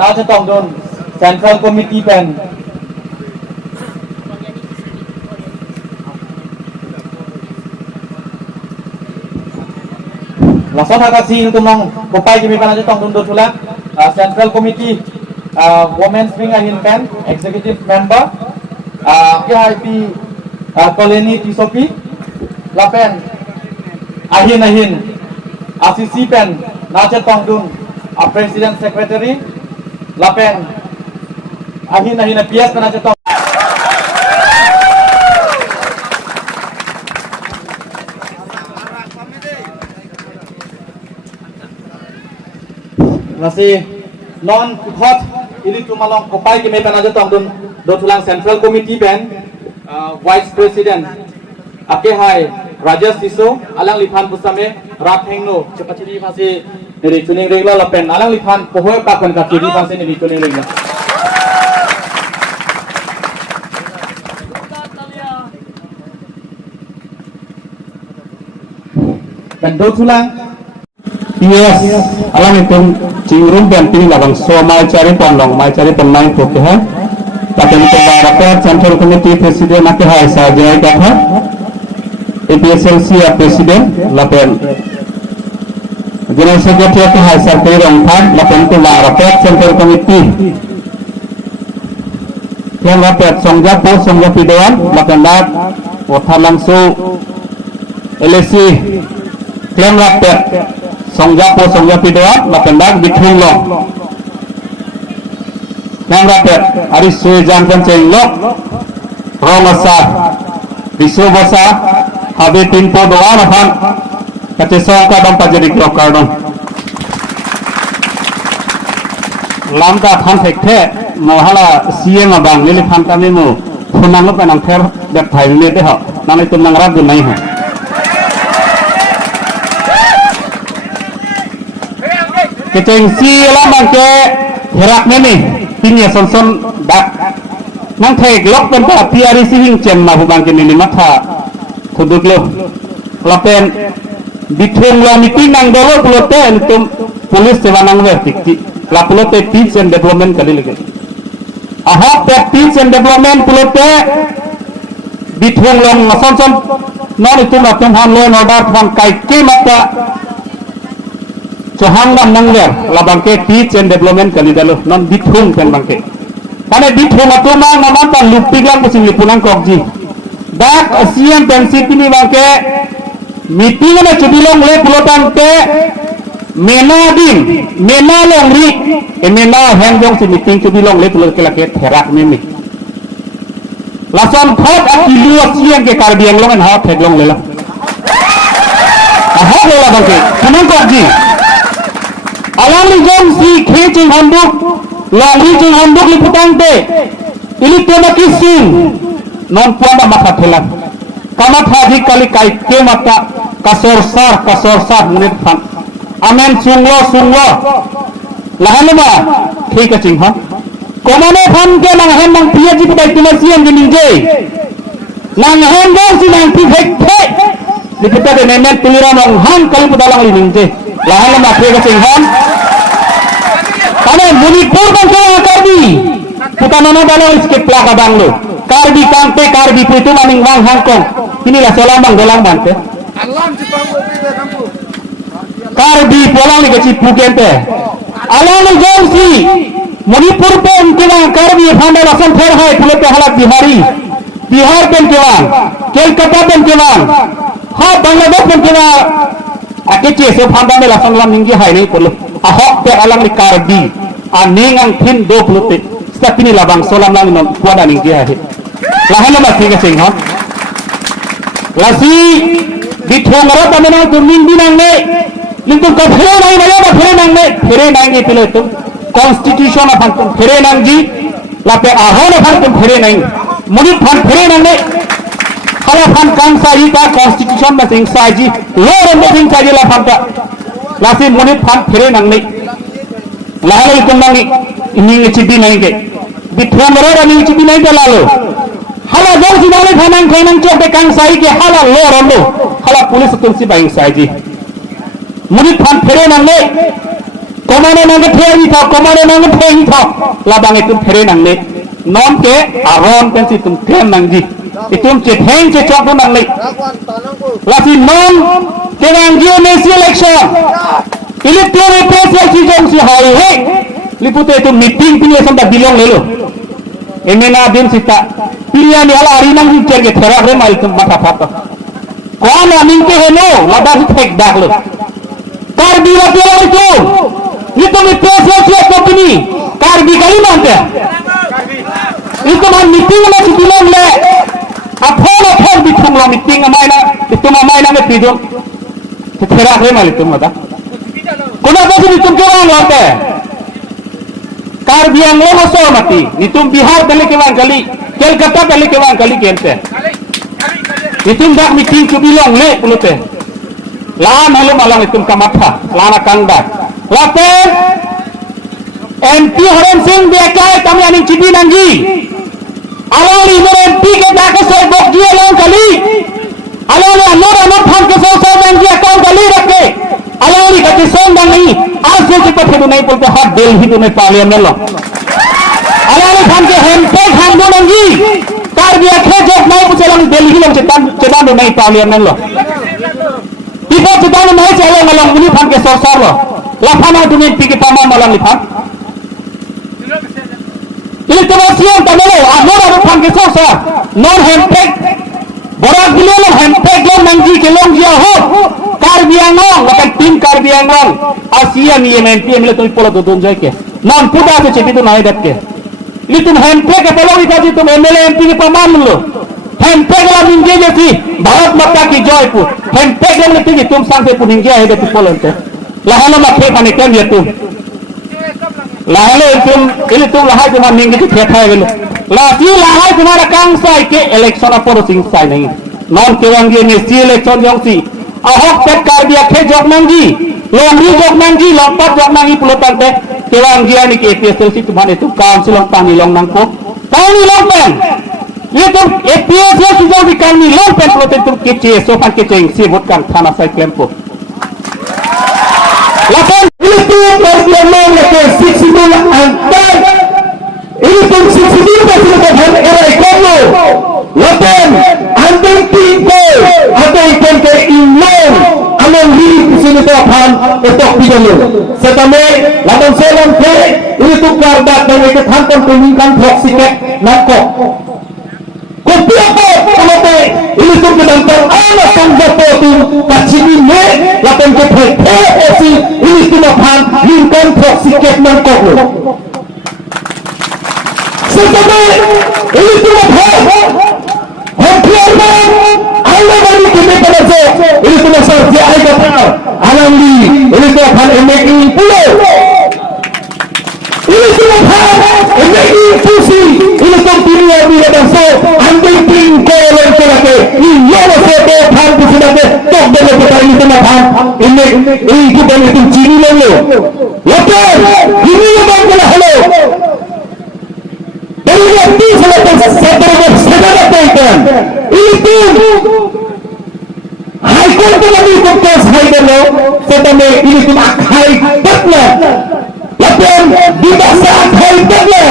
น่าจะต้องโดน Central Committee เป็นlangsung kasih untuk mong kopai kami pan aja tong dundut ulang Central Committee Women's Wing ahin pen Executive Member KIP Koleni Tisopi lapen ahin ACC pen naja tong dun President Secretary lapen ahin PS pen aja tong masih non hot ini cuma long kopai kami pan aja tong dun dotulang Central Committee ben Vice President Akehai Rajesh Siso alang lipan pusame Rathengno cepat ini masih dari tuning regla lapen alang lipan pohon pakan kaki ini masih dari tuning regla ben dotulang Yes, alam itu cingrum dan tinggi labang so mai cari pemain pokok ha. Pakai itu rakyat Central Committee Presiden nak hai saja kata. APSLC Presiden lapen. General Secretary ke hai sarkari rangkat lapen itu rakyat Central Committee. Yang rakyat songjap pidoan lapen lat wata langsung LSC. Yang rakyat songjap pidoan lapen lat bitung lo. Yang rakyat hari sujan penceng lo romasa bisu basa habe timpo doa nahan kate songka dampa jadi klok kardon lamda than thekhe mohala CM abang lili than kami mu khunang lo panang ther dat thai me de ha nang itu nang rab nai ha keceng si lamang ke herak ni pinya son dak nang thek lok pen pa piari sihing cem ma bang ke ni matha khuduk lo lapen bithung la meeting nang dolo pulote entum pulis sewa nang ver tikti la pulote peace and development kali lagi aha peace and development pulote bithung long son non itu la pen han lo no dat van kai ke mata Johang dan nangler labang ke peace and development kali dalo non bithung pen bangke pane bithung atu ma namanta lupigang kusin lipunang kokji dak asian pensip ini bangke meeting na chubilong le pulotan ke mena long ri mena hengjong si meeting chubilong le pulot ke lake therak mimi lason khot akilu asian ke karbiang long en ha theglong lela aha lela bangke kunang kokji alali jong si kheching handuk lali jong handuk liputang te ili tema kising non puanda mata thelan kamat hadi kali kai ke mata kasor sar menit fan amen sunglo lahan ba ठीक है चिंह कोमने fan ke nang hen nang pia ji pai timasian ni je nang hen dong si nang pi hek the dipita de nemen tulira nang han kali pudalang li ning je lahan ba ठीक है चिंह kane Manipur kan ke akarbi putanana dalam इसके plaka banglo karbi kante karbi itu maning wang hangkong inilah solamang dolang bante karbi polang ni kecil pukente alam jongsi Manipur pen kelang karbi phanda lasan ther hai pulote halat Bihar pen kelang Kolkata pen kelang ha Bangladesh pen kelang akece so phanda me lasan lam ningi hai nei pulo ahok pe alang ni karbi aningang thin do pulote stapini labang solam lang non kuada ningi hai lahan ma ठीक है Singh lasi bithong ro tamena tumin binang ne lintu ka phere nai na ba phere nang ni pile tu constitution of hantum phere nang ji lape ahon hantum phere nang muni phan phere nang ne khala phan kan sai ka constitution ma sing sai ji lo ro sing sai ji la phan ka lasi muni phan phere nang ne lahan ni kum nang ni chibi nai ke bithong ro ni chibi nai ke lalo hala jauh si dalai khanang cok bekang sai ke hala lo rondo hala pulis tulsi baing sai ji murid phan phere nang le Komane nang thei thok komane nang thei thok labang itum phere nang le non ke aron pen si tum them nang ji itum che theng che chok nang le la si non ke nang ji ne si election ili tore presial si jong si hai he lipute itum meeting pin le samda bilong le lo emena din sita pilihan ni ala ari nang ji cherge thera re mal tum mata phat kon aning ke helo labang si thek dak lo kar bi la pela itu itu presial si company kar bi kali mante itu man meeting na si bilong le apol bitung lo meeting amai na itu amai na me pidon thera re mal tum mata kuna ba si bitung ke wang lote kar biang lo so mati itum Bihar dale ke wang kali Kolkata dale ke wang kali kente itum dak meeting ke bilong le pulute lan halo malang itum kamatha lana kangda late MP Haran Singh bekai kami aning cibi nanggi alali mo MP ke dake soy bok ji along kali alali anor anor phan ke so nanggi account kali rakke alali ka song nanggi आज से पथे तो नहीं बोलते हाथ दिल्ली तो नहीं पार्लियामेंट लो alali phan ke hempe kham do nanggi kar biya khe jok nai puche lang Delhi lo chetan do नहीं पार्लियामेंट लो Ibu sedang naik jalan malam ini pan ke sosor lo, lapangan tu ni pergi paman malam ni pan. Ini terasian tak boleh, agor ada pan ke sosor, non hempek, borak gila lo hempek lo nangji ke long dia ho, karbiangong, akan tim karbiangong, Asia ni MNP mele tu pola tu tunjuk ke, non puda tu cepi tu naik dak ke. Ini tu hempek ke pola kita tu MLA MP ke paman lo. Hempek lah ninja jadi Bharat Mata ki joy pu hempek lah nanti ni tum sang se pu ninja ada tu polan tu lahalo makhe kane kan ya tum lahalo tum ini tum lahai cuma ninja tu khetai gelo lati lahai तुम्हारा kang sai ke election apor sing sai nahi non kewangi ni si election jong si ahok pet kar dia khe jok nanggi longri jok nanggi lompat jok nanggi pulotan te kewangi ni ke PSLC तुम्हारे tu council long tani long nangko tani long pen ये तो एपीएस या चीजों की कानूनी लोग पेन प्रोते तुम किचे सोफा किचे इंसी वोट कर थाना साइड क्लेम को लेकिन itu perbiaman lepas 62 antar ini pun 62 pasti lepas era ekonomi lepas antar tiga atau ikan ke iman aman di sini tuan itu pijalo setame lapan selam ke ini tu karbat dan itu hantam pemingkan toksik nakok Kopiapa kalau ini tu kedangkan anak sanggapo tu kacini me lapan ke PSI ini tu mapan lingkan toksiket nangkok sesama ini tu mapan hampir Allah bagi kita pada saya ini tu masalah dia ayat alam di ini tu mapan MNI pulau ini tu mapan MNI fusi ini tu dunia dia dan so andai tinggal yang kelake ini masih berpan di sini ada tok dari kita ini tu mapan ini kita itu ciri lalu lepas ini yang kita halo dari waktu selesai setelah setelah itu High Court tu lagi kertas high dulu setelah ini tu high betul lepas di masa high betul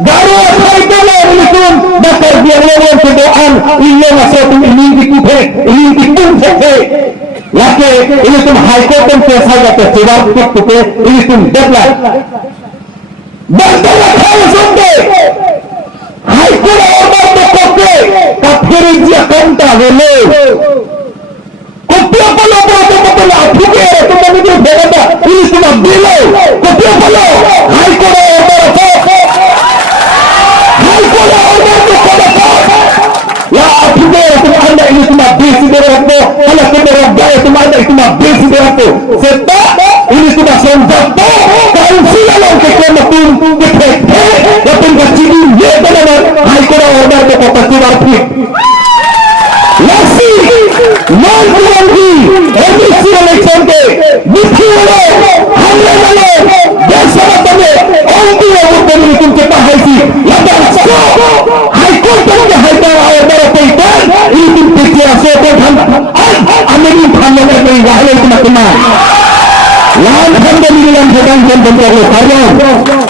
baru high betul ini tu bakal dia lewat kedoan ini masa tu ini dikubur ini dikubur lagi ini tu high court tu kertas high betul jawab tu ini tu betul betul high sampai high court orang tu kopi kafir dia kanta vele kopi apa lo betul betul apike tu mami tu berada ini cuma bilo kopi apa lo high court orang tu high court orang tu kopi ya apike tu anda ini cuma besi berapa kalau kita berada itu anda itu cuma besi berapa sebab ini cuma senjata council yang kita makin kita lepas kecil dia benar high court orang tu kopi berapa Nasi, non-Kulangi, emisi election ke, Bukiro, Hamle, Bersama Tame, Ongku yang berpemimpin kita haisi, lepas so, High Court yang haitang awal berpeitan, ini pikir sopan Amerika yang berwahai teman-teman. Lahan yang sedang berbentuk karya